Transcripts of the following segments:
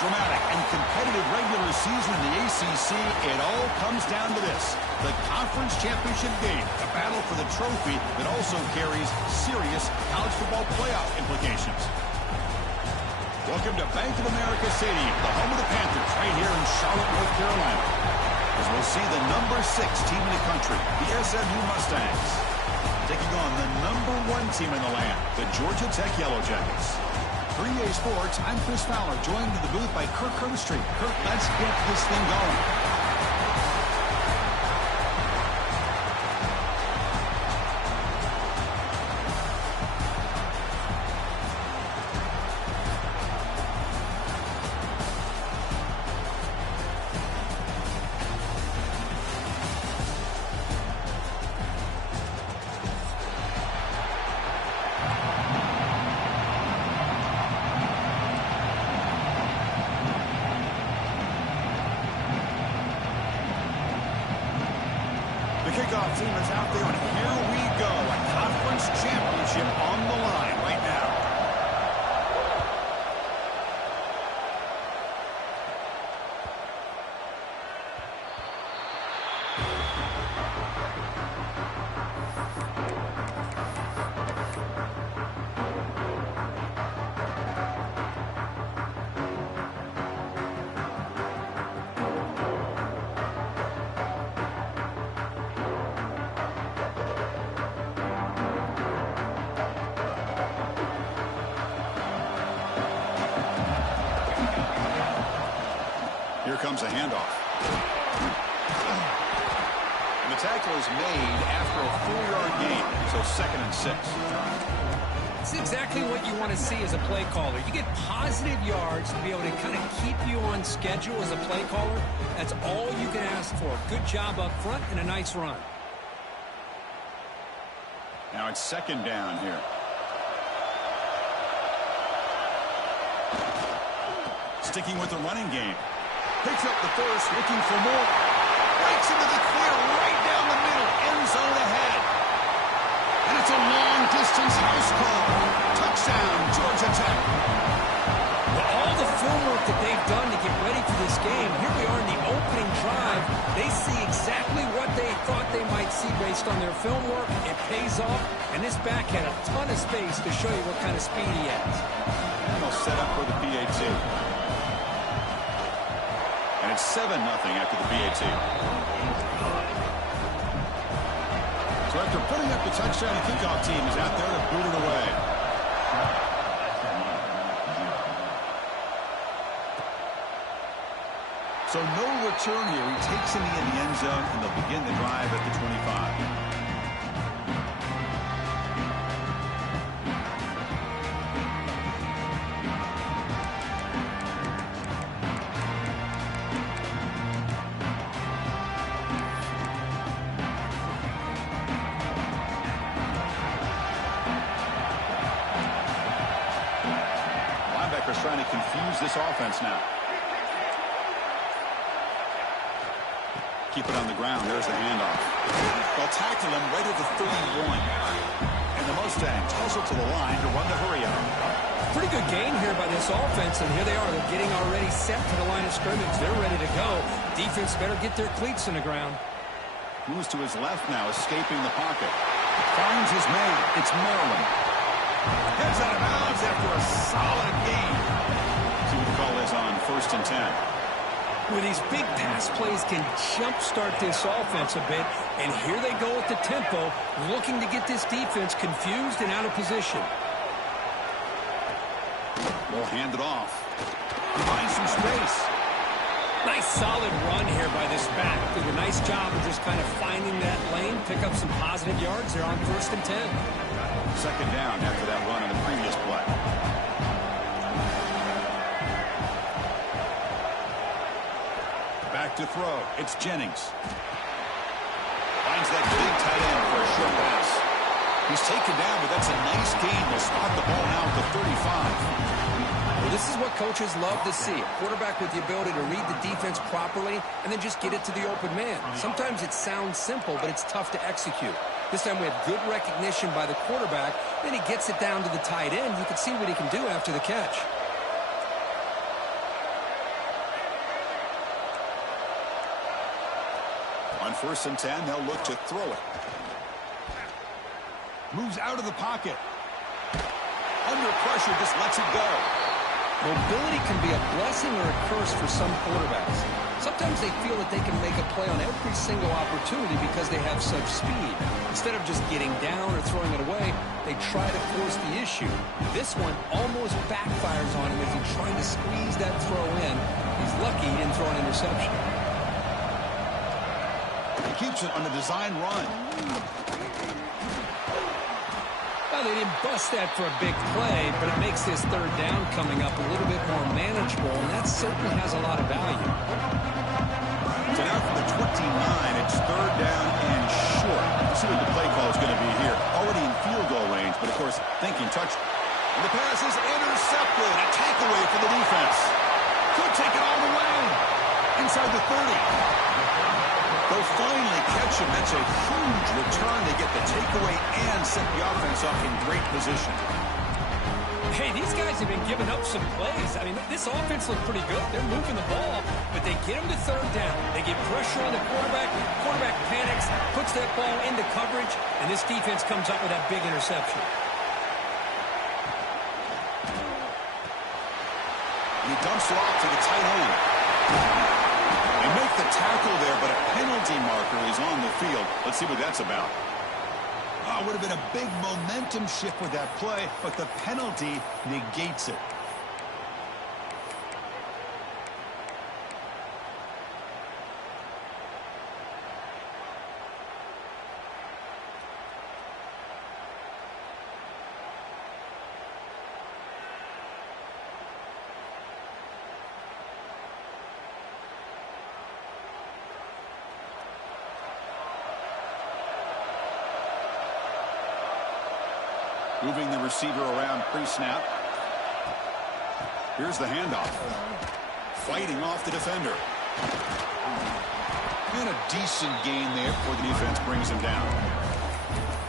dramatic and competitive regular season in the ACC, it all comes down to this: the conference championship game, a battle for the trophy that also carries serious college football playoff implications. Welcome to Bank of America Stadium, the home of the Panthers, right here in Charlotte, North Carolina, as we'll see the number 6 team in the country, the SMU Mustangs, taking on the number 1 team in the land, the Georgia Tech Yellow Jackets. For EA Sports, I'm Chris Fowler, joined in the booth by Kirk Herbstreit. Kirk, let's get this thing going. Kickoff team is out there, and here we go. A conference championship on the line right now. Here comes a handoff. And the tackle is made after a 4-yard gain, so 2nd and 6. It's exactly what you want to see as a play caller. You get positive yards to be able to kind of keep you on schedule as a play caller. That's all you can ask for. Good job up front and a nice run. Now it's 2nd down here. Sticking with the running game. Picks up the first, looking for more. Breaks into the clear, right down the middle. End zone ahead. And it's a long-distance house call. Touchdown, Georgia Tech. Well, all the film work that they've done to get ready for this game, here we are in the opening drive. They see exactly what they thought they might see based on their film work. It pays off, and this back had a ton of space to show you what kind of speed he has. And they'll set up for the PAT. And it's 7-0 after the PAT. So after putting up the touchdown, the kickoff team is out there to boot it away. So no return here. He takes him in the end zone, and they'll begin the drive at the 25. Trying to confuse this offense now. Keep it on the ground. There's the handoff. They'll tackle him right at the 31. And the Mustangs hustle to the line to run the hurry up. Pretty good gain here by this offense, and here they are. They're getting already set to the line of scrimmage. They're ready to go. Defense better get their cleats in the ground. Moves to his left now, escaping the pocket. Finds his man. It's Maryland. Heads out of bounds after a solid gain. See what the call is on 1st and 10. Well, these big pass plays can jumpstart this offense a bit, and here they go at the tempo, looking to get this defense confused and out of position. We'll hand it off. Finds some space. Nice solid run here by this back. Did a nice job of just kind of finding that lane, pick up some positive yards. They're on 1st and 10. 2nd down after that run on the previous play. Back to throw. It's Jennings. Finds that big tight end for a short pass. He's taken down, but that's a nice gain. They'll spot the ball now at the 35. Well, this is what coaches love to see. A quarterback with the ability to read the defense properly and then just get it to the open man. Sometimes it sounds simple, but it's tough to execute. This time we have good recognition by the quarterback. Then he gets it down to the tight end. You can see what he can do after the catch. 1st and 10, they'll look to throw it. Moves out of the pocket. Under pressure, just lets it go. Mobility can be a blessing or a curse for some quarterbacks. Sometimes they feel that they can make a play on every single opportunity because they have such speed. Instead of just getting down or throwing it away, they try to force the issue. This one almost backfires on him as he's trying to squeeze that throw in. He's lucky he didn't throw an interception. He keeps it on the design run. Well, they didn't bust that for a big play, but it makes this 3rd down coming up a little bit more manageable, and that certainly has a lot of value. So now from the 29, it's 3rd down and short. Let's see what the play call is going to be here. Already in field goal range, but of course, thinking touch. And the pass is intercepted. A takeaway for the defense. Could take it all the way. Inside the 30. They'll finally catch him. That's a huge return. They get the takeaway and set the offense up in great position. Hey, these guys have been giving up some plays. I mean, this offense looked pretty good. They're moving the ball, but they get him to 3rd down. They get pressure on the quarterback. Quarterback panics, puts that ball into coverage, and this defense comes up with that big interception. He dumps it off to the tight end. They make the tackle there, but a penalty marker is on the field. Let's see what that's about. Oh, it would have been a big momentum shift with that play, but the penalty negates it. Moving the receiver around pre-snap. Here's the handoff. Fighting off the defender. And a decent gain there before the defense brings him down.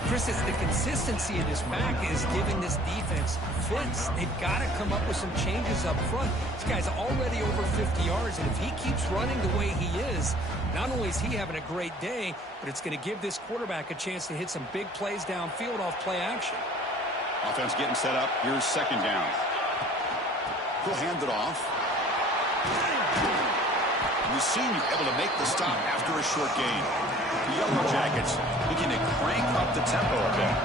Chris, it's the consistency of this back is giving this defense fits. They've got to come up with some changes up front. This guy's already over 50 yards, and if he keeps running the way he is, not only is he having a great day, but it's going to give this quarterback a chance to hit some big plays downfield off play action. Offense getting set up. Here's 2nd down. He'll hand it off. The senior able to make the stop after a short gain. The Yellow Jackets beginning to crank up the tempo a bit.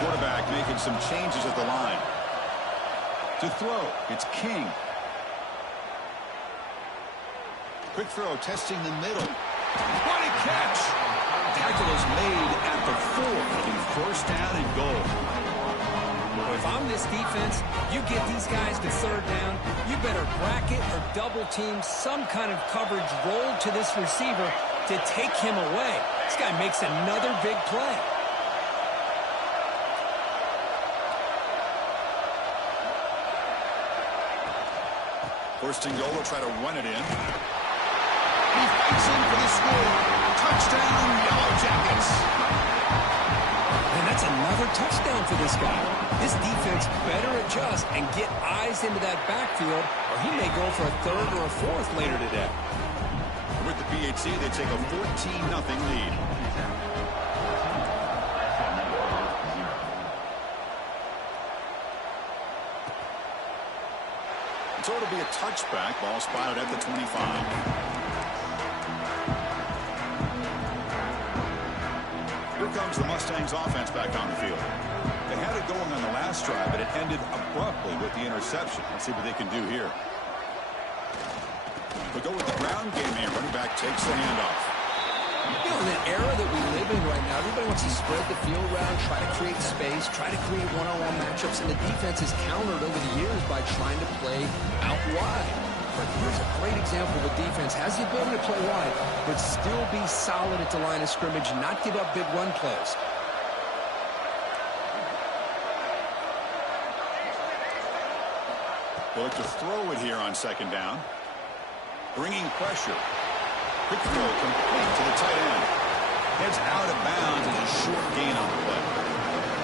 Quarterback making some changes at the line. To throw, it's King. Quick throw, testing the middle. What a catch! Tackle is made at the 4. It'll be 1st down and goal. If I'm this defense, you get these guys to 3rd down, you better bracket or double team some kind of coverage roll to this receiver to take him away. This guy makes another big play. First and goal, they'll try to run it in. He fights in for the score. Touchdown, Yellow Jackets. And that's another touchdown for this guy. This defense better adjust and get eyes into that backfield, or he may go for a 3rd or a 4th later today. With the PHC, they take a 14-0 lead. So it'll be a touchback. Ball spotted at the 25. Here comes the Mustangs offense back on the field. They had it going on the last drive, but it ended abruptly with the interception. Let's see what they can do here. They'll go with the ground game here. Running back takes the handoff. You know, in the era that we live in right now, everybody wants to spread the field around, try to create space, try to create one-on-one matchups, and the defense is countered over the years by trying to play out wide. But here's a great example of a defense has the ability to play wide, but still be solid at the line of scrimmage and not give up big run plays. They'll look to throw it here on 2nd down. Bringing pressure. Quick throw complete to the tight end. Heads out of bounds as a short gain on the play.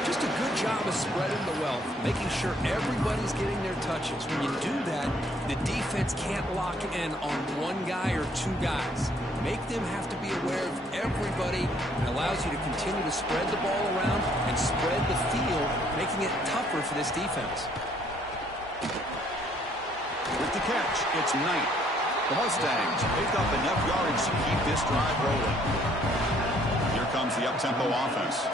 Just a good job of spreading the wealth, making sure everybody's getting their touches. When you do that, the defense can't lock in on one guy or two guys. Make them have to be aware of everybody, and allows you to continue to spread the ball around and spread the field, making it tougher for this defense. With the catch, it's Knight. The Mustangs pick up enough yards to keep this drive rolling. Here comes the up-tempo offense.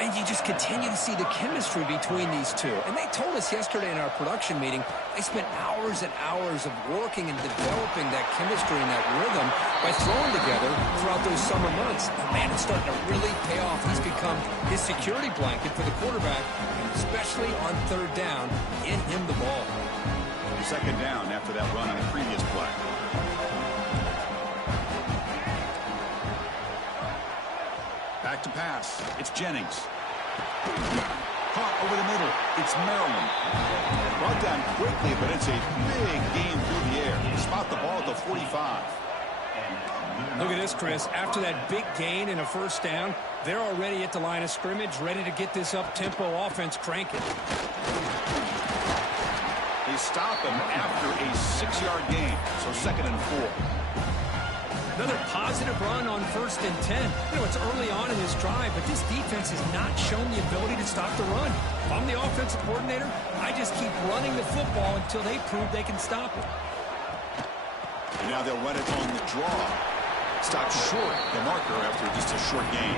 And you just continue to see the chemistry between these two. And they told us yesterday in our production meeting, they spent hours and hours of working and developing that chemistry and that rhythm by throwing together throughout those summer months. And man, it's starting to really pay off. He's become his security blanket for the quarterback, and especially on third down, get him the ball. Second down after that run on the previous play. Back to pass. It's Jennings. Caught over the middle. It's Maryland. Brought down quickly, but it's a big game through the air. Spot the ball at the 45. Look at this, Chris. After that big gain and a first down, they're already at the line of scrimmage, ready to get this up-tempo offense cranking. They stop him after a 6-yard gain, so 2nd and 4. Another positive run on 1st and 10. You know, it's early on in this drive, but this defense has not shown the ability to stop the run. If I'm the offensive coordinator, I just keep running the football until they prove they can stop it. And now they'll run it on the draw. Stop short the marker after just a short gain.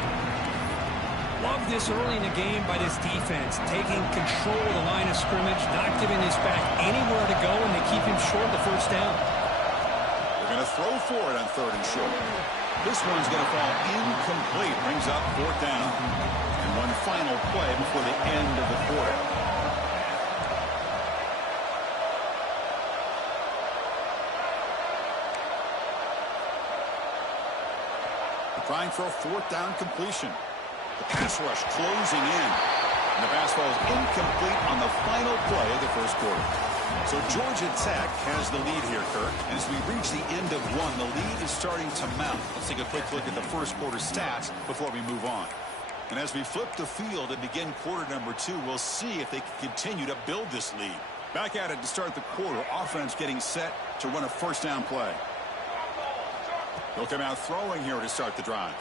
Love this early in the game by this defense, taking control of the line of scrimmage, not giving this back anywhere to go, and they keep him short the first down. They're going to throw for it on 3rd and short. This one's going to fall incomplete. Brings up 4th down. And one final play before the end of the quarter. Trying for a 4th down completion. The pass rush closing in. And the pass falls incomplete on the final play of the first quarter. So Georgia Tech has the lead here, Kirk. And as we reach the end of one, the lead is starting to mount. Let's take a quick look at the first quarter stats before we move on. And as we flip the field and begin quarter number 2, we'll see if they can continue to build this lead. Back at it to start the quarter. Offense getting set to run a first down play. They'll come out throwing here to start the drive.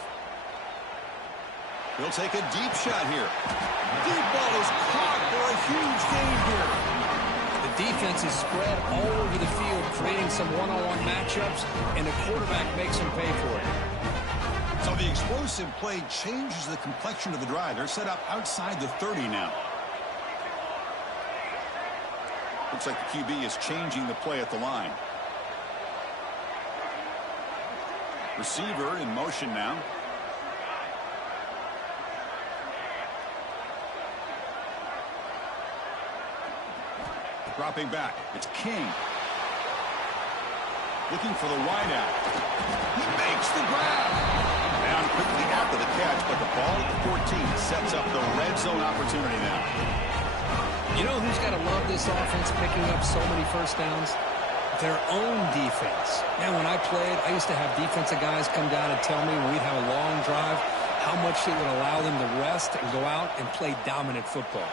He'll take a deep shot here. Deep ball is caught for a huge gain here. The defense is spread all over the field, creating some one-on-one matchups, and the quarterback makes them pay for it. So the explosive play changes the complexion of the drive. They're set up outside the 30 now. Looks like the QB is changing the play at the line. Receiver in motion now. Dropping back. It's King. Looking for the wideout. He makes the grab. Down quickly after the catch, but the ball at the 14 sets up the red zone opportunity now. You know who's got to love this offense picking up so many first downs? Their own defense. Man, when I played, I used to have defensive guys come down and tell me when we'd have a long drive how much it would allow them to rest and go out and play dominant football.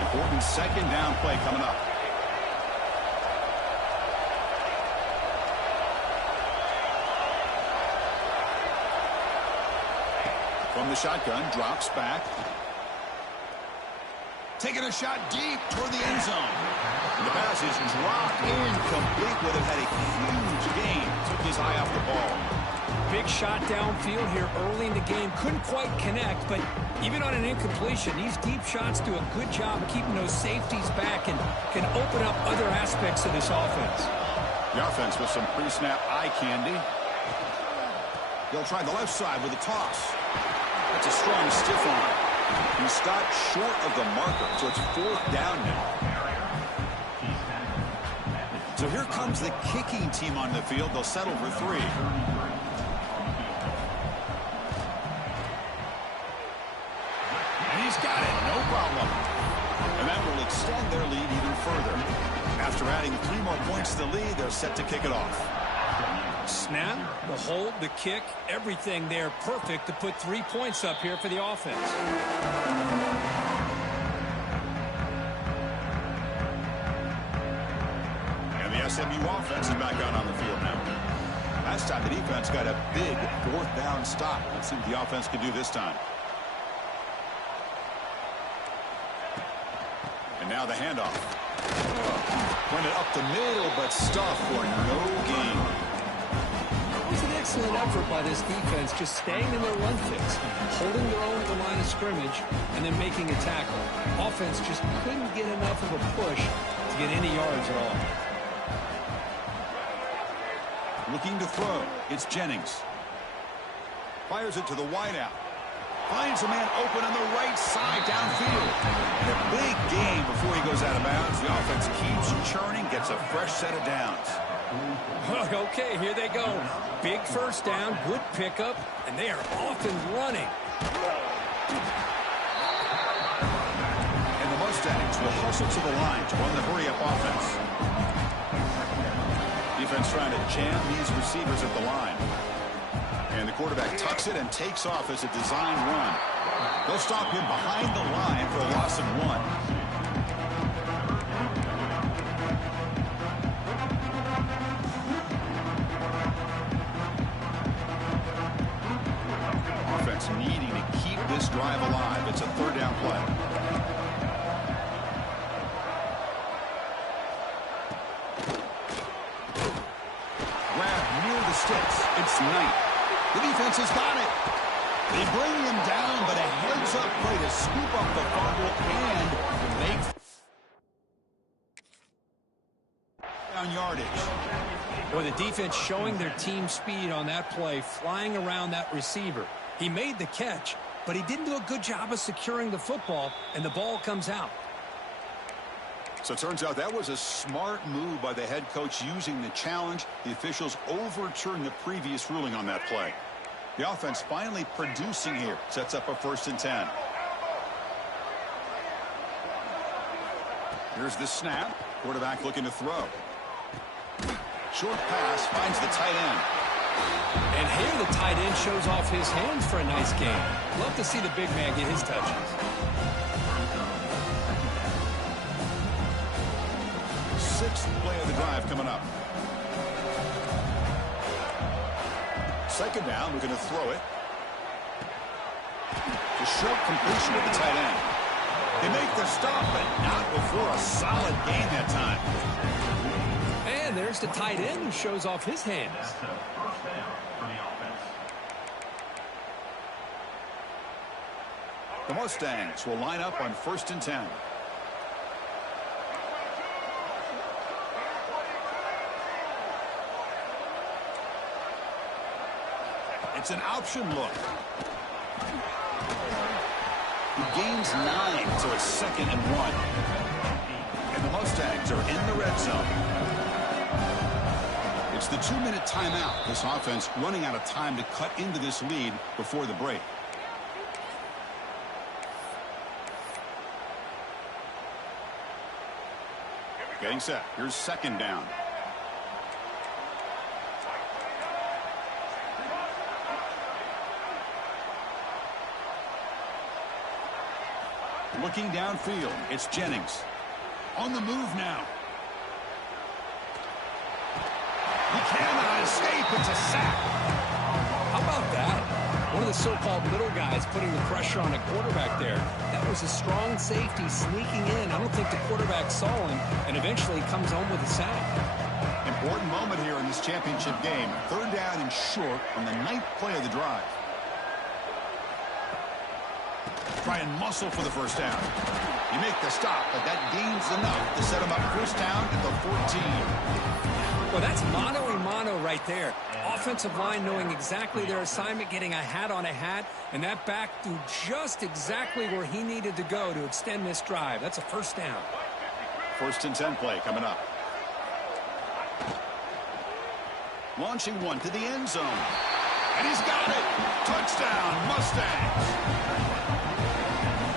Important second down play coming up. From the shotgun, drops back. Taking a shot deep toward the end zone. And the pass is dropped incomplete, but it had a huge gain. Took his eye off the ball. Big shot downfield here early in the game. Couldn't quite connect, but even on an incompletion, these deep shots do a good job of keeping those safeties back and can open up other aspects of this offense. The offense with some pre-snap eye candy. They'll try the left side with a toss. That's a strong stiff arm. He stopped short of the marker, so it's 4th down now. So here comes the kicking team on the field. They'll settle for 3. And he's got it. No problem. extend their lead even further. After adding 3 more points to the lead, they're set to kick it off. Snap, the hold, the kick, everything there perfect to put 3 points up here for the offense. And the SMU offense is back out on the field now. Last time the defense got a big 4th down stop. Let's see what the offense can do this time. And now the handoff. Went it up the middle, but stuffed for no gain. It was an excellent effort by this defense, just staying in their run fix, holding their own at the line of scrimmage, and then making a tackle. Offense just couldn't get enough of a push to get any yards at all. Looking to throw. It's Jennings. Fires it to the wideout. Finds a man open on the right side downfield. And a big gain before he goes out of bounds. The offense keeps churning, gets a fresh set of downs. Okay, here they go. Big first down, good pickup, and they are off and running. And the Mustangs will hustle to the line to run the hurry-up offense. Defense trying to jam these receivers at the line. And the quarterback tucks it and takes off as a design run. They'll stop him behind the line for a loss of 1. Offense needing to keep this drive alive. It's a 3rd down play. Sticks. It's Knight. The defense has got it. They bring him down, but a heads-up play to scoop up the fumble and make down yardage. Boy, the defense showing their team speed on that play, flying around that receiver. He made the catch, but he didn't do a good job of securing the football, and the ball comes out. So it turns out that was a smart move by the head coach using the challenge. The officials overturned the previous ruling on that play. The offense finally producing here. Sets up a 1st and 10. Here's the snap. Quarterback looking to throw. Short pass finds the tight end. And here the tight end shows off his hands for a nice game. Love to see the big man get his touches. 6th play of the drive coming up. 2nd down, we're going to throw it. The short completion with the tight end. They make the stop, but not before a solid gain that time. And there's the tight end who shows off his hands. The Mustangs will line up on 1st and 10. It's an option look. He gains 9, so it's 2nd and 1. And the Mustangs are in the red zone. It's the 2-minute timeout. This offense running out of time to cut into this lead before the break. Getting set. Here's 2nd down. Looking downfield, it's Jennings. On the move now. He cannot escape. It's a sack. How about that? One of the so-called middle guys putting the pressure on the quarterback there. That was a strong safety sneaking in. I don't think the quarterback saw him, and eventually comes home with a sack. Important moment here in this championship game. 3rd down and short on the 9th play of the drive. Try and muscle for the 1st down. You make the stop, but that gains enough to set him up 1st down at the 14. Well, that's mano-a-mano right there. Offensive line knowing exactly their assignment, getting a hat on a hat, and that back threw just exactly where he needed to go to extend this drive. That's a 1st down. 1st and 10 play coming up. Launching one to the end zone. And he's got it. Touchdown, Mustangs.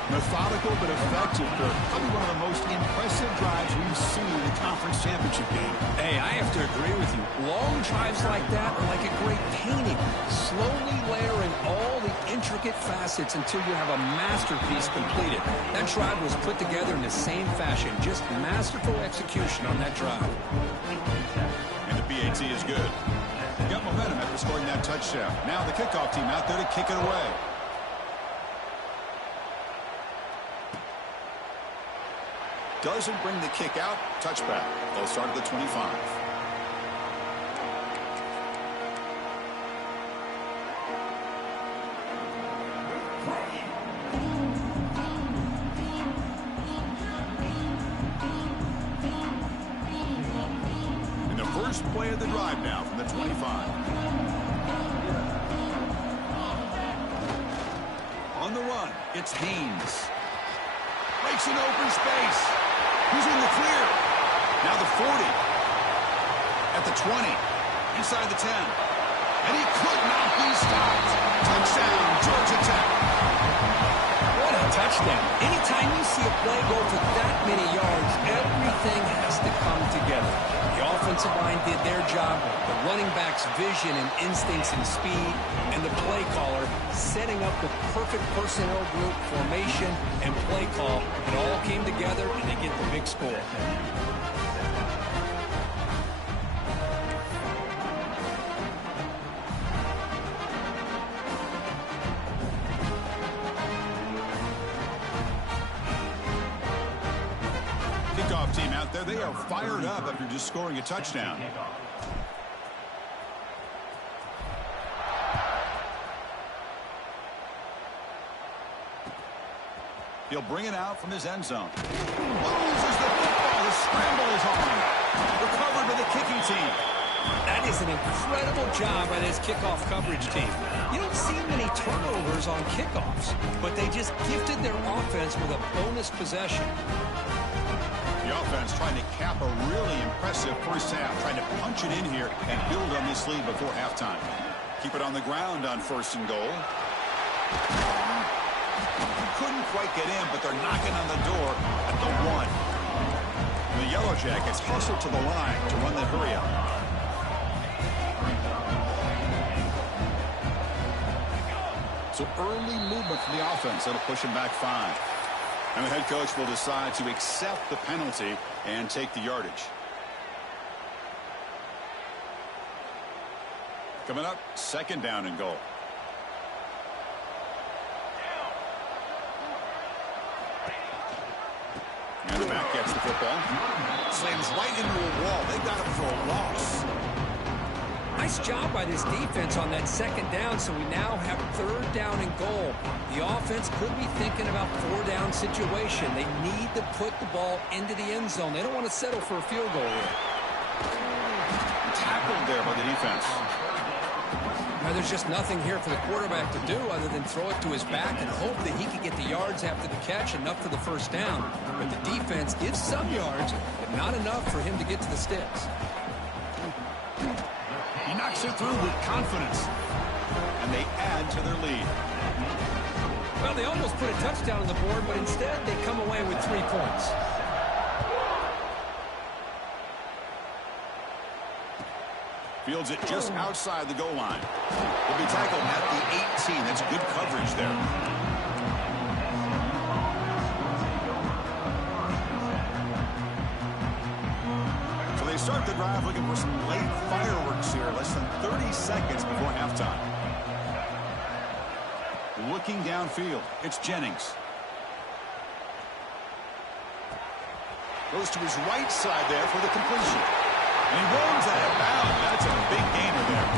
Methodical but effective, Kirk. Probably one of the most impressive drives we've seen in a conference championship game. Hey, I have to agree with you. Long drives like that are like a great painting. Slowly layering all the intricate facets until you have a masterpiece completed. That drive was put together in the same fashion. Just masterful execution on that drive. And the PAT is good. Got momentum after scoring that touchdown. Now the kickoff team out there to kick it away. Doesn't bring the kick out. Touchback. They'll start at the 25. And the first play of the drive now from the 25. On the run, it's Haynes. Breaks an open space. He's in the clear. Now the 40. At the 20. Inside the 10. And he could not be stopped. Touchdown, Georgia Tech. What a touchdown. Anytime you see a play go for that many yards, everything has to come together. The offensive line did their job, the running back's vision and instincts and speed, and the play caller setting up the perfect personnel group, formation, and play call. It all came together, and they get the big score. Kickoff team out there, they are fired up after just scoring a touchdown. He'll bring it out from his end zone. Loses the football. The scramble is on. Recovered by the kicking team. That is an incredible job by this kickoff coverage team. You don't see many turnovers on kickoffs, but they just gifted their offense with a bonus possession. The offense trying to cap a really impressive first half, trying to punch it in here and build on this lead before halftime. Keep it on the ground on 1st and goal. Couldn't quite get in, but they're knocking on the door at the 1. And the Yellow Jackets hustle to the line to run the hurry up. So early movement from the offense. That'll push him back 5. And the head coach will decide to accept the penalty and take the yardage. Coming up, 2nd down and goal. And the back gets the football. Slams right into a wall. They got him for a loss. Nice job by this defense on that 2nd down, so we now have 3rd down and goal. The offense could be thinking about 4-down situation. They need to put the ball into the end zone. They don't want to settle for a field goal here. Tackled there by the defense. Now, there's just nothing here for the quarterback to do other than throw it to his back and hope that he can get the yards after the catch, enough for the 1st down. But the defense gives some yards, but not enough for him to get to the sticks. He knocks it through with confidence. And they add to their lead. Well, they almost put a touchdown on the board, but instead they come away with 3 points. Fields it just outside the goal line. Will be tackled at the 18. That's good coverage there. So they start the drive looking for some late fireworks here. Less than 30 seconds before halftime. Looking downfield, it's Jennings. Goes to his right side there for the completion. And he rolls out of bounds. That's a big gainer there.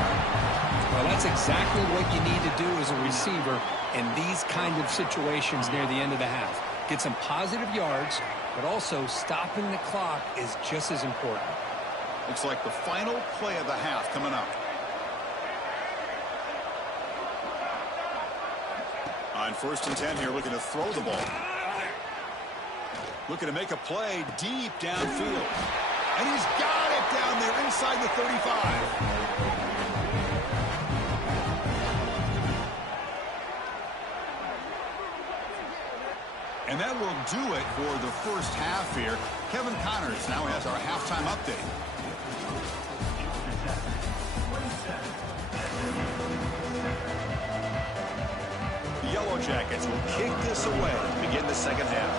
Well, that's exactly what you need to do as a receiver in these kind of situations near the end of the half. Get some positive yards, but also stopping the clock is just as important. Looks like the final play of the half coming up. On 1st and 10 here, looking to throw the ball. Looking to make a play deep downfield. And he's got it down there inside the 35. And that will do it for the first half here. Kevin Connors now has our halftime update. The Yellow Jackets will kick this away to begin the second half.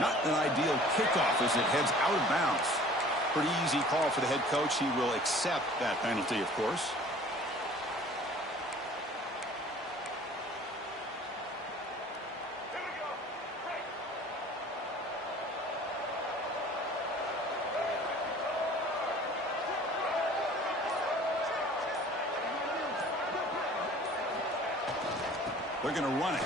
Not an ideal kickoff as it heads out of bounds. Pretty easy call for the head coach. He will accept that penalty, of course. They're going to run it.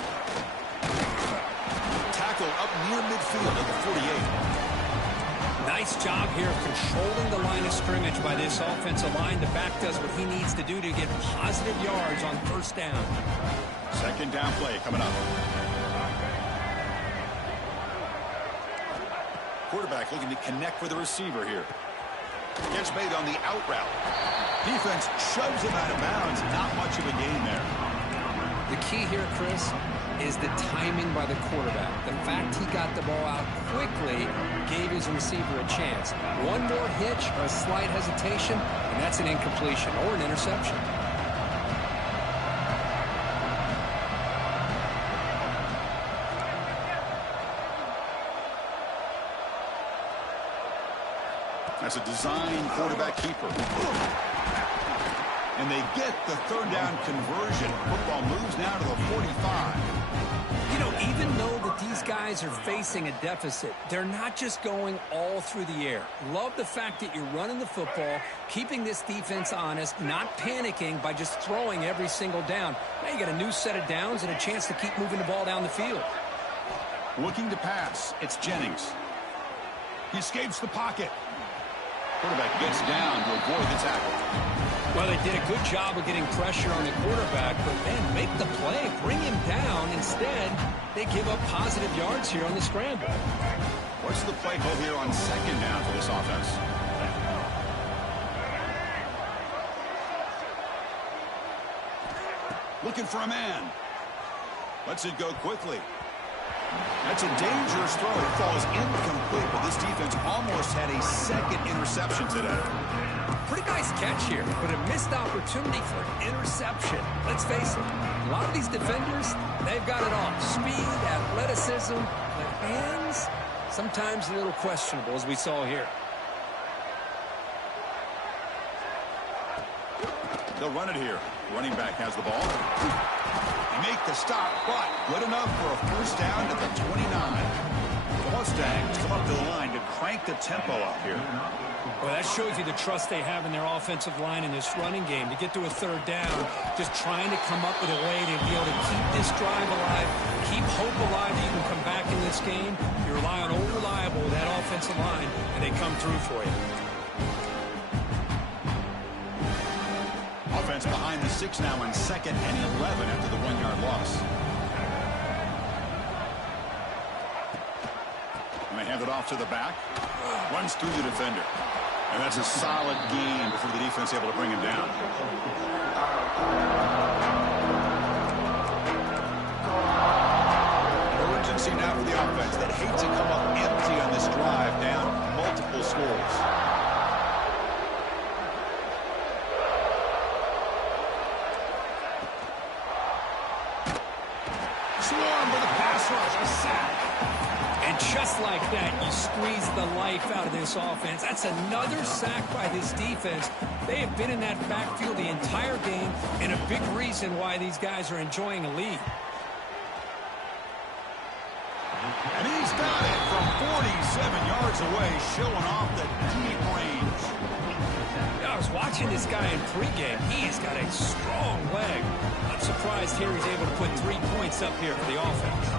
Tackle up near midfield at the 48. Nice job here of controlling the line of scrimmage by this offensive line. The back does what he needs to do to get positive yards on first down. Second down play coming up. Quarterback looking to connect with the receiver here. Gets made on the out route. Defense shoves him out of bounds. Not much of a gain there. The key here, Chris, is the timing by the quarterback. The fact he got the ball out quickly gave his receiver a chance. One more hitch or a slight hesitation, and that's an incompletion or an interception. That's a design quarterback keeper. And they get the third down conversion. Football moves now to the 45. You know, even though that these guys are facing a deficit, they're not just going all through the air. Love the fact that you're running the football, keeping this defense honest, not panicking by just throwing every single down. Now you got a new set of downs and a chance to keep moving the ball down the field. Looking to pass. It's Jennings. He escapes the pocket. Quarterback gets down to avoid the tackle. Well, they did a good job of getting pressure on the quarterback, but then make the play, bring him down. Instead, they give up positive yards here on the scramble. What's the play call here on second down for this offense? Looking for a man. Lets it go quickly. That's a dangerous throw. It falls incomplete, but this defense almost had a second interception today. Pretty nice catch here, but a missed opportunity for an interception. Let's face it, a lot of these defenders, they've got it all. Speed, athleticism, but hands, sometimes a little questionable, as we saw here. They'll run it here. Running back has the ball. They make the stop, but good enough for a first down at the 29. The Mustangs come up to the line to crank the tempo up here. Well, that shows you the trust they have in their offensive line in this running game. To get to a third down, just trying to come up with a way to be able to keep this drive alive, keep hope alive that you can come back in this game. You rely on old reliable, that offensive line, and they come through for you. Offense behind the 6 now in 2nd and 11 after the 1-yard loss. And they hand it off to the back. Runs through the defender. And that's a solid gain before the defense able to bring him down. Urgency now for the offense that hate to come up empty on this drive, down multiple scores. Swarm with a pass rush, a sack. And just like that, you squeeze the life out of this offense. That's another sack by this defense. They have been in that backfield the entire game, and a big reason why these guys are enjoying a lead. And he's got it from 47 yards away, showing off the deep range. I was watching this guy in pregame. He has got a strong leg. I'm surprised here he's able to put 3 points up here for the offense.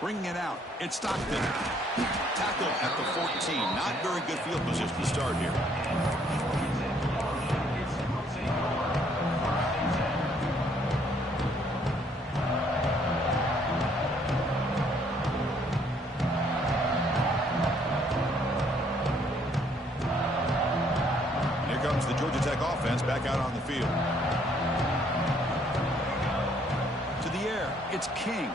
Bringing it out, it's Stockton. Tackle at the 14. Not very good field position to start here. field. To the air, it's King.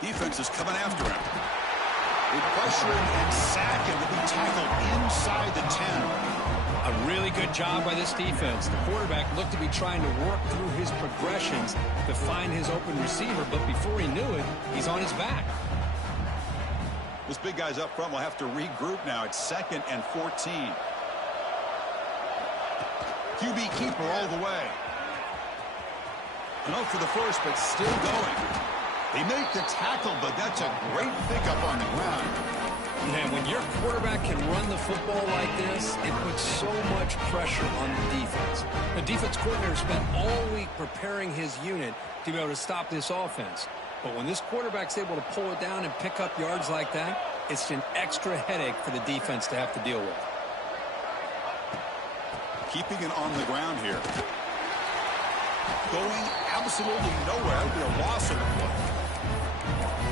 Defense is coming after him. They pressure him and sack him to be tackled inside the 10. A really good job by this defense. The quarterback looked to be trying to work through his progressions to find his open receiver, but before he knew it, he's on his back. This big guy's up front will have to regroup now. It's 2nd and 14. QB keeper all the way. And up for the first, but still going. They make the tackle, but that's a great pickup on the ground. Man, when your quarterback can run the football like this, it puts so much pressure on the defense. The defense coordinator spent all week preparing his unit to be able to stop this offense. But when this quarterback's able to pull it down and pick up yards like that, it's an extra headache for the defense to have to deal with. Keeping it on the ground here. Going absolutely nowhere. It'll be a loss of the play.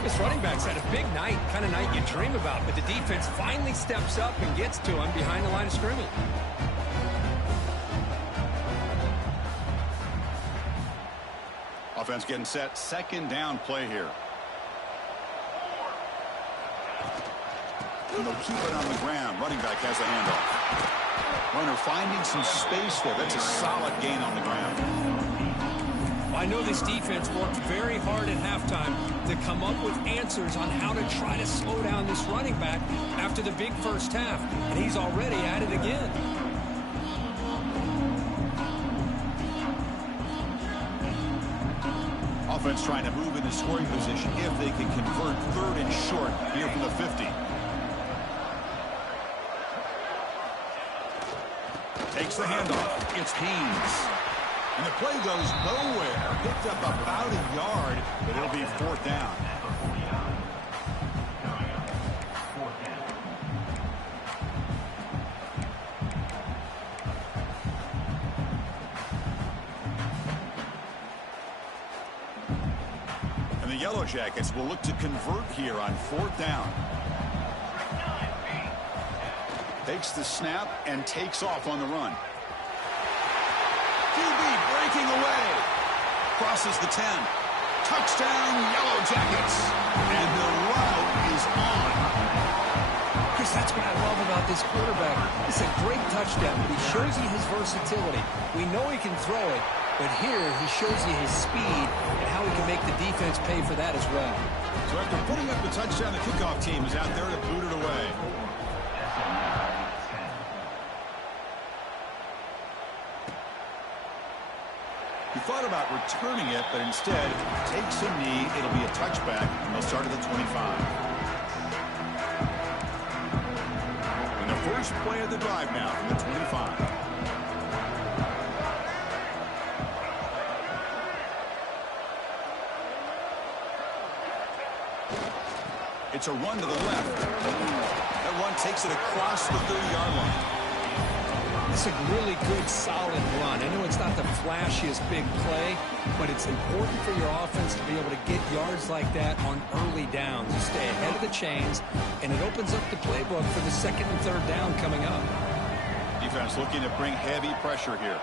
This running back's had a big night, kind of night you dream about, but the defense finally steps up and gets to him behind the line of scrimmage. Offense getting set. 2nd down play here. And they'll keep it on the ground. Running back has a handoff. Runner finding some space there. That's a solid gain on the ground. I know this defense worked very hard at halftime to come up with answers on how to try to slow down this running back after the big first half, and he's already at it again. Offense trying to move into scoring position if they can convert 3rd and short here from the 50. Takes the handoff. It's Haynes. And the play goes nowhere. Picked up about a yard, but it'll be 4th down. And the Yellow Jackets will look to convert here on 4th down. Takes the snap and takes off on the run. QB breaking away. Crosses the 10. Touchdown, Yellow Jackets. And the route is on. Chris, that's what I love about this quarterback. It's a great touchdown, but he shows you his versatility. We know he can throw it, but here he shows you his speed and how he can make the defense pay for that as well. So after putting up the touchdown, the kickoff team is out there to boot it away. He thought about returning it, but instead takes a knee. It'll be a touchback, and they'll start at the 25. And the first play of the drive now from the 25. It's a run to the left. That run takes it across the 30-yard line. It's a really good, solid run. I know it's not the flashiest big play, but it's important for your offense to be able to get yards like that on early downs. You stay ahead of the chains, and it opens up the playbook for the 2nd and 3rd down coming up. Defense looking to bring heavy pressure here.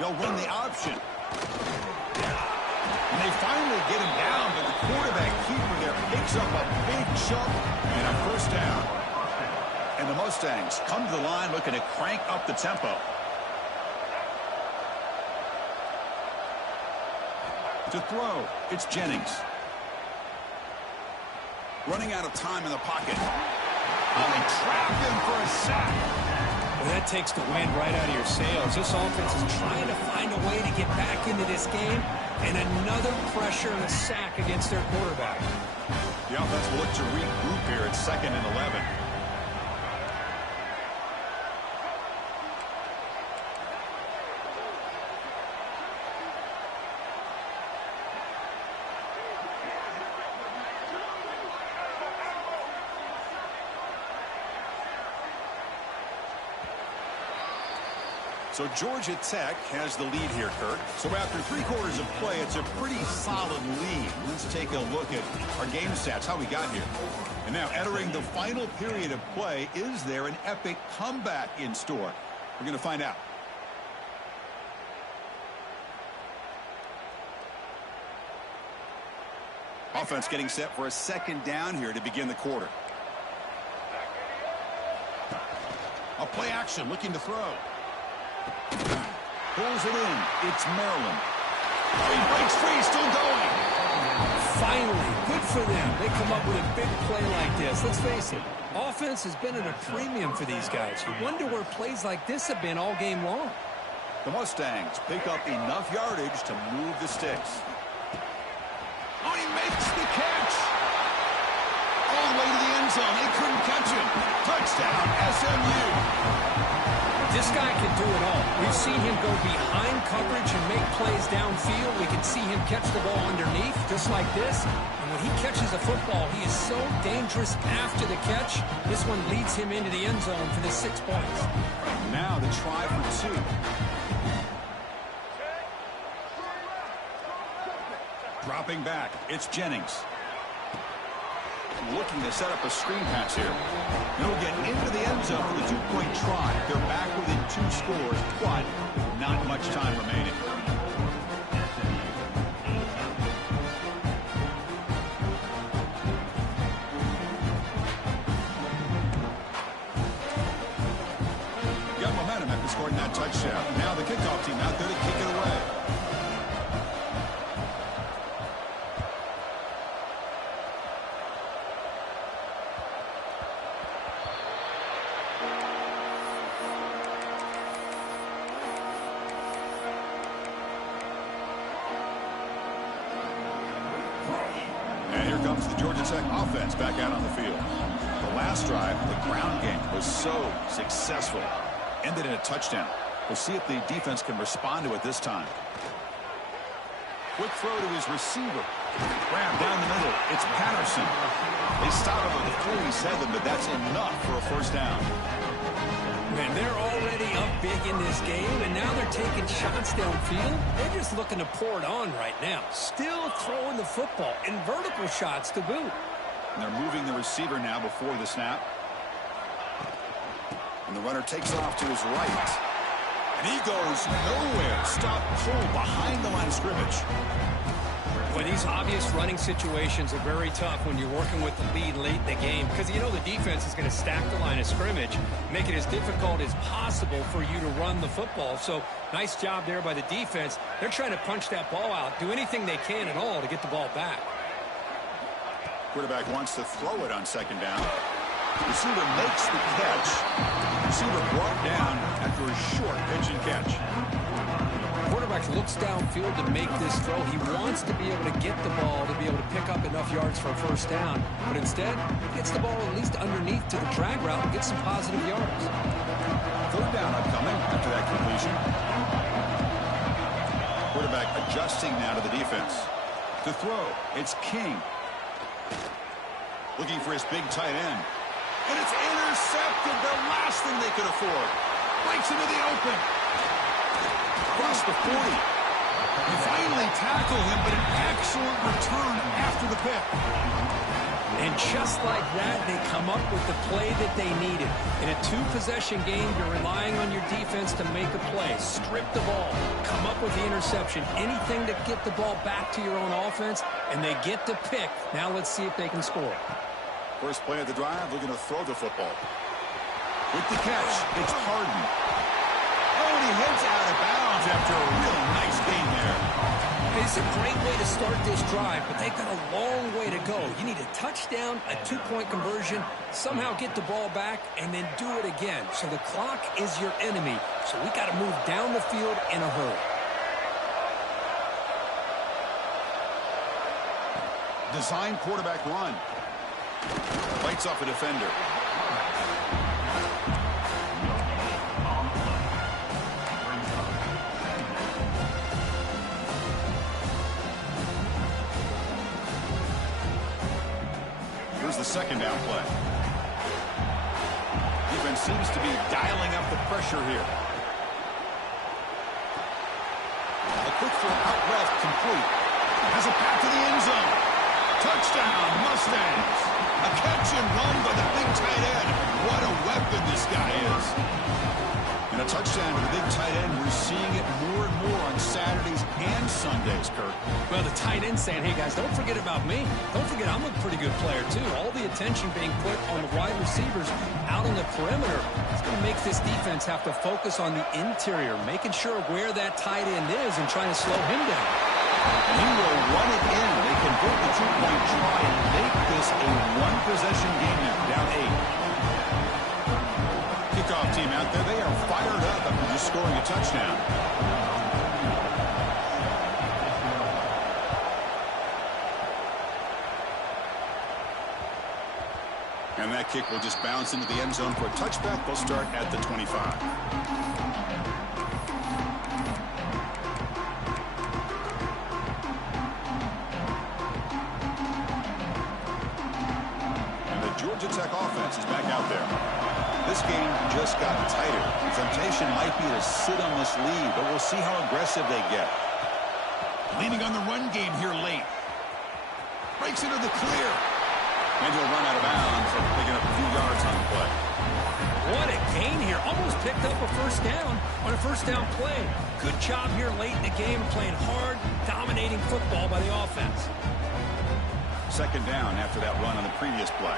They'll run the option. And they finally get him down, but the quarterback keeper there picks up a big chunk and a first down. And the Mustangs come to the line looking to crank up the tempo. To throw, it's Jennings. Running out of time in the pocket. Oh, they trapped him for a sack. Well, that takes the wind right out of your sails. This offense is trying to find a way to get back into this game, and another pressure and a sack against their quarterback. The offense will look to regroup here at 2nd and 11. So Georgia Tech has the lead here, Kirk. So after 3 quarters of play, it's a pretty solid lead. Let's take a look at our game stats, how we got here. And now entering the final period of play, is there an epic comeback in store? We're going to find out. Offense getting set for a second down here to begin the quarter. A play action, looking to throw. Pulls it in. It's Maryland. Oh, he breaks free, still going. Finally, good for them. They come up with a big play like this. Let's face it, offense has been at a premium for these guys. You wonder where plays like this have been all game long. The Mustangs pick up enough yardage to move the sticks. Oh, he makes the catch. All the way to the end zone. They couldn't catch him. Touchdown, SMU. This guy can do it all. We've seen him go behind coverage and make plays downfield. We can see him catch the ball underneath, just like this. And when he catches a football, he is so dangerous after the catch. This one leads him into the end zone for the 6 points. Now the try for 2. Dropping back, it's Jennings. Looking to set up a screen pass here. He'll get into the end zone for the 2-point try. They're back within 2 scores, but not much time remaining. Got momentum after scoring that touchdown. Now the kickoff team out there to kick it away. Comes the Georgia Tech offense back out on the field. The last drive, the ground game, was so successful. Ended in a touchdown. We'll see if the defense can respond to it this time. Quick throw to his receiver. Grab down the middle. It's Patterson. They stop him at the 47, but that's enough for a first down. Man, they're already up big in this game, and now they're taking shots downfield. They're just looking to pour it on right now. Still throwing the football, and vertical shots to boot. And they're moving the receiver now before the snap. And the runner takes off to his right. And he goes nowhere. Stop pull behind the line of scrimmage. Well, these obvious running situations are very tough when you're working with the lead late in the game because you know the defense is going to stack the line of scrimmage, make it as difficult as possible for you to run the football. So nice job there by the defense. They're trying to punch that ball out, do anything they can at all to get the ball back. Quarterback wants to throw it on second down. Receiver makes the catch. Receiver brought down after a short pitch and catch. Quarterback looks downfield to make this throw. He wants to be able to get the ball to be able to pick up enough yards for a first down. But instead, he gets the ball at least underneath to the drag route and gets some positive yards. Third down upcoming after that completion. Quarterback adjusting now to the defense. To throw, it's King. Looking for his big tight end. And it's intercepted. The last thing they could afford. Breaks into the open. Across the 40. You finally tackle him, but an excellent return after the pick. And just like that, they come up with the play that they needed. In a 2-possession game, you're relying on your defense to make a play. Strip the ball. Come up with the interception. Anything to get the ball back to your own offense, and they get the pick. Now let's see if they can score. First play of the drive, looking to throw the football. With the catch, it's Harden. Oh, and he heads out of bounds after a real nice gain there. It's a great way to start this drive, but they've got a long way to go. You need a touchdown, a 2-point conversion, somehow get the ball back, and then do it again. So the clock is your enemy. So we got to move down the field in a hurry. Design quarterback run. Fights off a defender. Here's the second down play. Defense seems to be dialing up the pressure here. A quick throw out left, complete. Has a pass to the end zone. Touchdown, Mustangs. A catch and run by the big tight end. What a weapon this guy is. And a touchdown to the big tight end. We're seeing it more and more on Saturdays and Sundays, Kirk. Well, the tight end saying, hey, guys, don't forget about me. Don't forget I'm a pretty good player, too. All the attention being put on the wide receivers out on the perimeter. It's going to make this defense have to focus on the interior, making sure where that tight end is and trying to slow him down. He will run it in. They convert the two-point try and make this a one-possession game now, down 8. Kickoff team out there. They are fired up after just scoring a touchdown. And that kick will just bounce into the end zone for a touchback. They'll start at the 25. Georgia Tech offense is back out there. This game just got tighter. The temptation might be to sit on this lead, but we'll see how aggressive they get. Leaning on the run game here late. Breaks into the clear. And he'll run out of bounds and picking up a few yards on the play. What a gain here. Almost picked up a first down on a first down play. Good job here late in the game, playing hard, dominating football by the offense. Second down after that run on the previous play.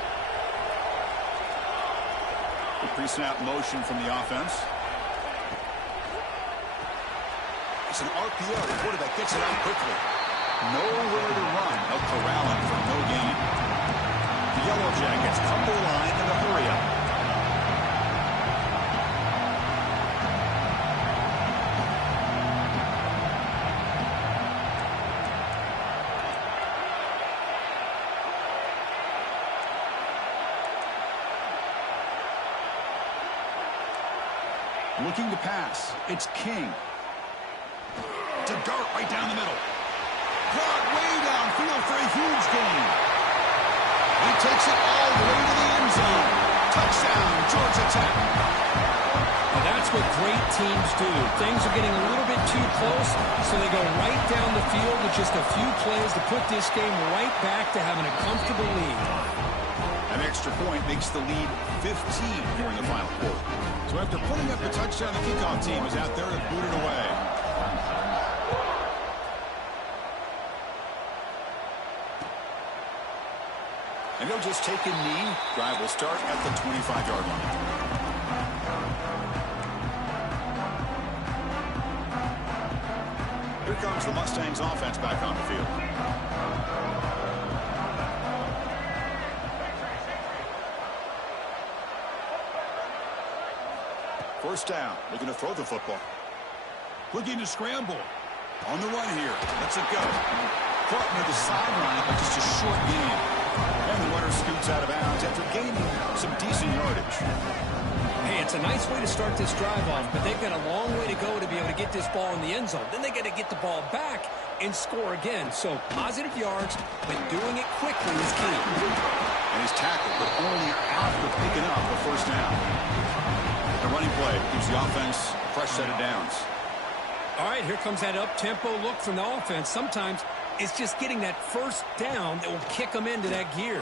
The pre-snap motion from the offense. It's an RPO. The quarterback gets it out quickly. Nowhere to run. No corralling for no gain. The Yellow Jackets come to the line in a hurry-up. Looking to pass. It's King. To dart right down the middle. Caught way downfield for a huge gain. He takes it all the way to the end zone. Touchdown, Georgia Tech. Well, that's what great teams do. Things are getting a little bit too close, so they go right down the field with just a few plays to put this game right back to having a comfortable lead. An extra point makes the lead 15 during the final quarter. So after putting up the touchdown, the kickoff team is out there to boot it away. And he'll just take a knee. Drive will start at the 25-yard line. Here comes the Mustangs offense back on the field. First down, looking to throw the football. Looking to scramble. On the run here. Lets it go. Caught near the sideline, but just a short gain. And the runner scoots out of bounds after gaining some decent yardage. Hey, it's a nice way to start this drive off, but they've got a long way to go to be able to get this ball in the end zone. Then they got to get the ball back and score again. So positive yards, but doing it quickly is key. And he's tackled, but only after picking up the first down. The running play gives the offense a fresh set of downs. All right, here comes that up-tempo look from the offense. Sometimes it's just getting that first down that will kick them into that gear.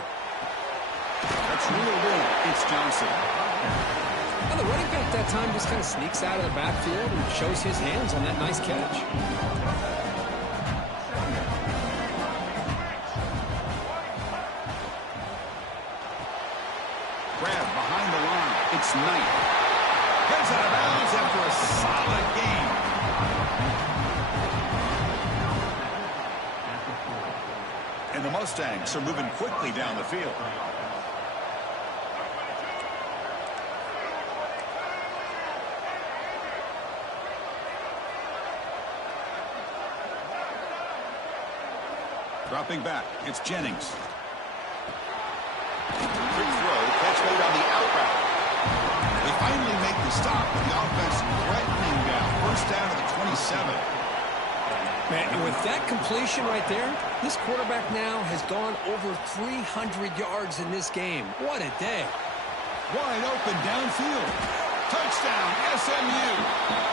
That's real good. It's Johnson. Well, the running back that time just kind of sneaks out of the backfield and shows his hands on that nice catch. Grab behind the line. It's Knight. Gets out of bounds after a solid game. And the Mustangs are moving quickly down the field. Dropping back, it's Jennings. Quick throw, catch made on the out route. They finally make the stop, with the offense threatening down. First down to the 27. Man, and with that completion right there, this quarterback now has gone over 300 yards in this game. What a day. Wide open downfield. Touchdown. touchdown, SMU.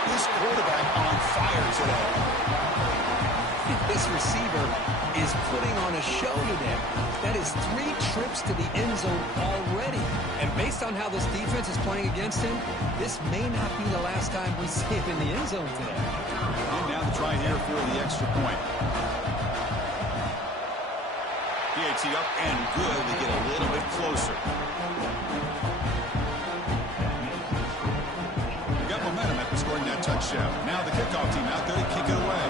This quarterback on fire today. This receiver is putting on a show today. That is 3 trips to the end zone already. And based on how this defense is playing against him, this may not be the last time we see him in the end zone today. And now the try here for the extra point. PAT up and good to get a little bit closer. We got momentum after scoring that touchdown. Now the kickoff team out there to kick it away.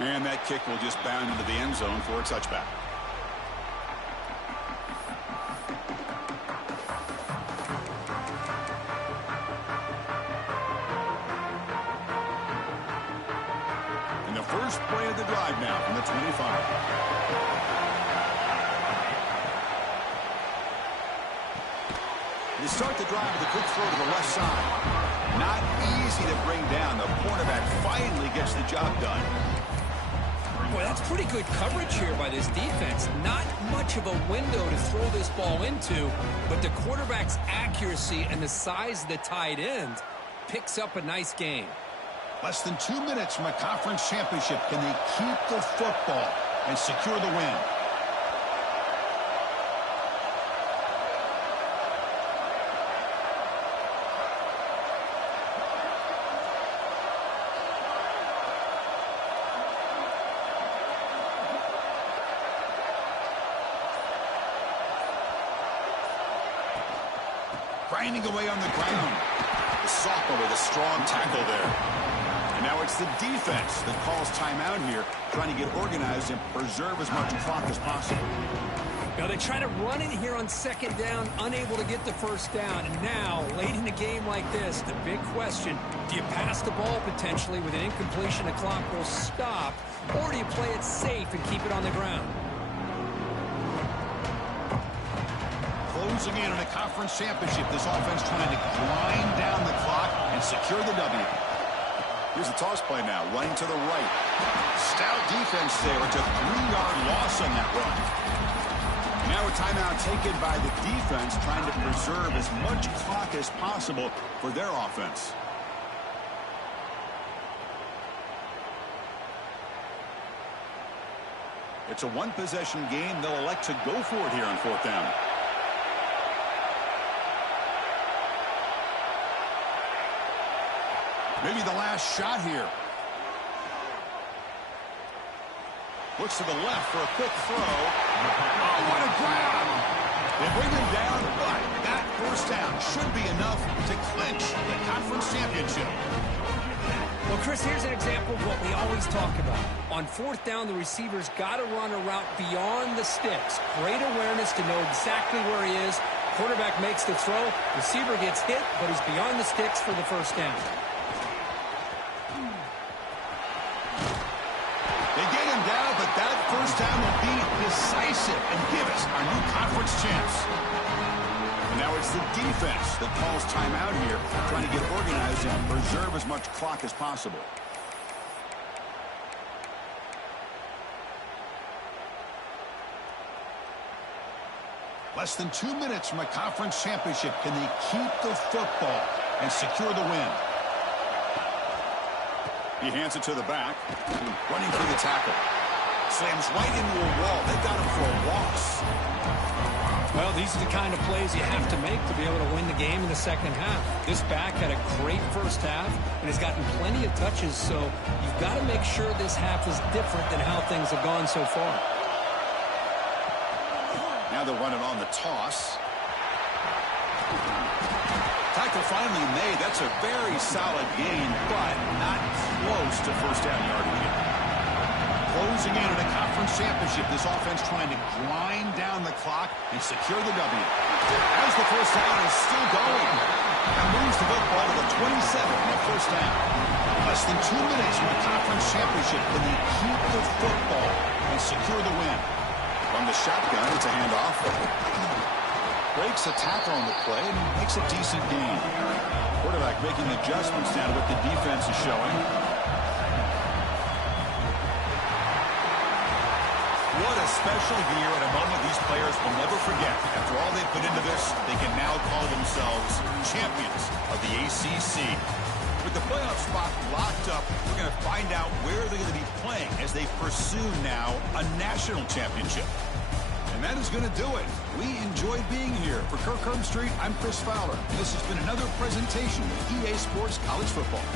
And that kick will just bound into the end zone for a touchback. And the first play of the drive now from the 25. They start the drive with a quick throw to the left side. Not easy to bring down. The cornerback finally gets the job done. Well, that's pretty good coverage here by this defense. Not much of a window to throw this ball into, but the quarterback's accuracy and the size of the tight end picks up a nice game. Less than 2 minutes from a conference championship. Can they keep the football and secure the win? Grinding away on the ground. The sophomore with a strong tackle there. And now it's the defense that calls timeout here, trying to get organized and preserve as much clock as possible. Now they try to run it here on second down, unable to get the first down. And now, late in a game like this, the big question, do you pass the ball potentially with an incompletion, the clock will stop, or do you play it safe and keep it on the ground? Closing in on a conference championship, this offense trying to grind down the clock and secure the W. Here's the toss play now, running to the right. Stout defense there. It's a 3-yard loss on that run. Now a timeout taken by the defense, trying to preserve as much clock as possible for their offense. It's a one-possession game. They'll elect to go for it here on 4th down. Maybe the last shot here. Looks to the left for a quick throw. Oh, what a grab! They bring him down, but that first down should be enough to clinch the conference championship. Well, Chris, here's an example of what we always talk about. On 4th down, the receiver's got to run a route beyond the sticks. Great awareness to know exactly where he is. Quarterback makes the throw. Receiver gets hit, but he's beyond the sticks for the first down. First down will be decisive and give us our new conference chance. And now it's the defense that calls timeout here, trying to get organized and preserve as much clock as possible. Less than 2 minutes from a conference championship. Can they keep the football and secure the win? He hands it to the back, running through the tackle. Slams right into a wall. They got him for a loss. Well, these are the kind of plays you have to make to be able to win the game in the second half. This back had a great first half and has gotten plenty of touches, so you've got to make sure this half is different than how things have gone so far. Now they'll run it on the toss. Tackle finally made. That's a very solid gain, but not close to first down yardage. Closing in on a conference championship, this offense trying to grind down the clock and secure the W. As the first down is still going, and moves the football to the 27 on the first down. Less than 2 minutes from the conference championship. Can they keep the football and secure the win? From the shotgun, it's a handoff. Breaks a tackle on the play and makes a decent gain. Quarterback making adjustments now to what the defense is showing. What a special year and a moment these players will never forget. After all they put into this, they can now call themselves champions of the ACC. With the playoff spot locked up, we're going to find out where they're going to be playing as they pursue now a national championship. And that is going to do it. We enjoyed being here. For Kirk Street, I'm Chris Fowler. This has been another presentation of EA Sports College Football.